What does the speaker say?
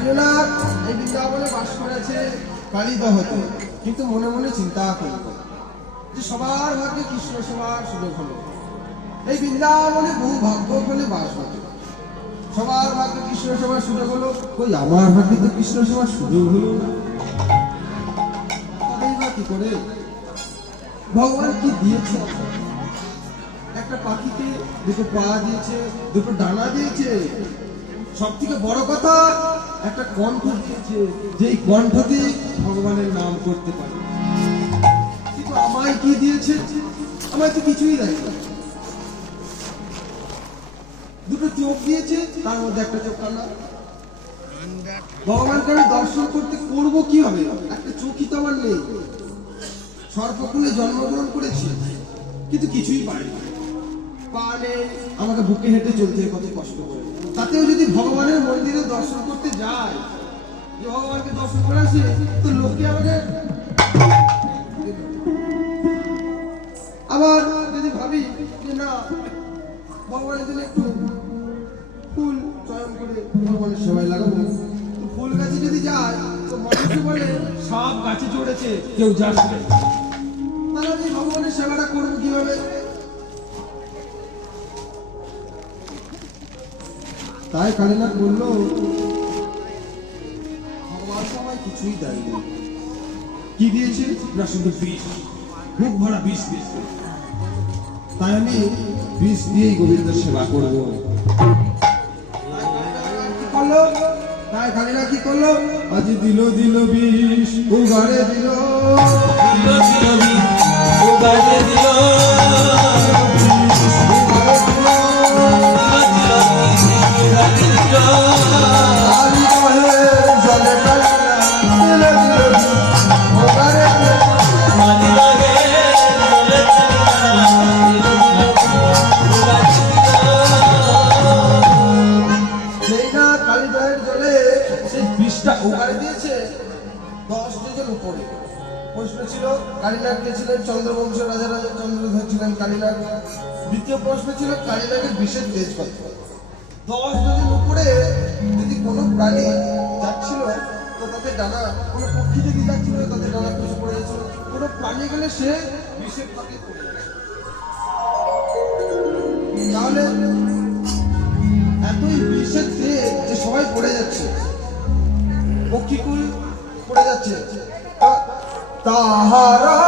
কালীনাথ এই বৃন্দাবনে বাস করেছে কালীদহতে, কিন্তু মনে মনে চিন্তা করত যে সবার ভাগ্যে কৃষ্ণ সেবার সুযোগ হলো। এই বৃন্দাবনে বহু ভাগ্য ফলে বাস হতো, সবার ভাগ্যে কৃষ্ণ সেবার সুযোগ হলো, কই আমার ভাগ্যে তো কৃষ্ণ সেবার সুযোগ হলো না। তাই বা কি করে? ভগবান কি দিয়েছে? একটা পাখিকে দুটো পা দিয়েছে, দুটো ডানা দিয়েছে, সব থেকে বড় কথা একটা কণ্ঠ দিয়েছে, যেই কণ্ঠ দিয়ে ভগবানের নাম করতে পারে। কিন্তু আমায় কি দিয়েছে? আমায় তো কিছুই দেয়নি। দুটো চোখ দিয়েছে, তার মধ্যে একটা চোখ কানা। ভগবানকে আমি দর্শন করতে করবো কি হবে? একটা চোখই তো আমার নেই। সর্বকুলে জন্মগ্রহণ করেছি, কিন্তু কিছুই পারিনি। পা নেই, আমাকে বুকে হেঁটে চলতে কত কষ্ট করে। তাতেও যদি ভগবানের মন্দিরে দর্শন করতে যায়, যে ভগবানকে দর্শন করে আসি, তো লোকে আমাকে আবার যদি ভাবি যে না ভগবানের জন্য একটু ফুল চয়ন করে ভগবানের সেবায় লাগাবো, তো ফুল গাছে যদি যায় তো মানুষ বলে সব গাছে চড়েছে, কেউ যাচ্ছে। তাহলে আমি ভগবানের সেবাটা করবো কিভাবে? তাই কালীনাথ বলল, ভগবান তো আমায় কিছুই দেয়নি। কি দিয়েছে? না শুধু বিষ, বুক ভরা বিষ দিয়েছে। তাই আমি বিষ দিয়েই গোবিন্দের সেবা করবো। তাই কালীনাথ কি করলো? আজ দিল দিল বিষ, উগারে দিল কালীনাথ ছিলেন চন্দ্রবংশ রাজা, রাজা চন্দ্রধর ছিলেন কালীনাথ। দ্বিতীয় প্রশ্ন ছিল কালীনাথের বিশেষ তেজ কত। 10 জনের উপরে যদি কোনো প্রাণী যাচ্ছিল তো তাদের ডানা, কোনো পক্ষী যদি যাচ্ছিল তাদের ডানা খসে পড়ে যাচ্ছিল, কোনো প্রাণী গেলে সে বিশেষ ভাবে পড়ে যাচ্ছে। তাহলে এতই বিশেষ তেজ যে সবাই পড়ে যাচ্ছে, পক্ষীকুল পড়ে যাচ্ছে, তাহারা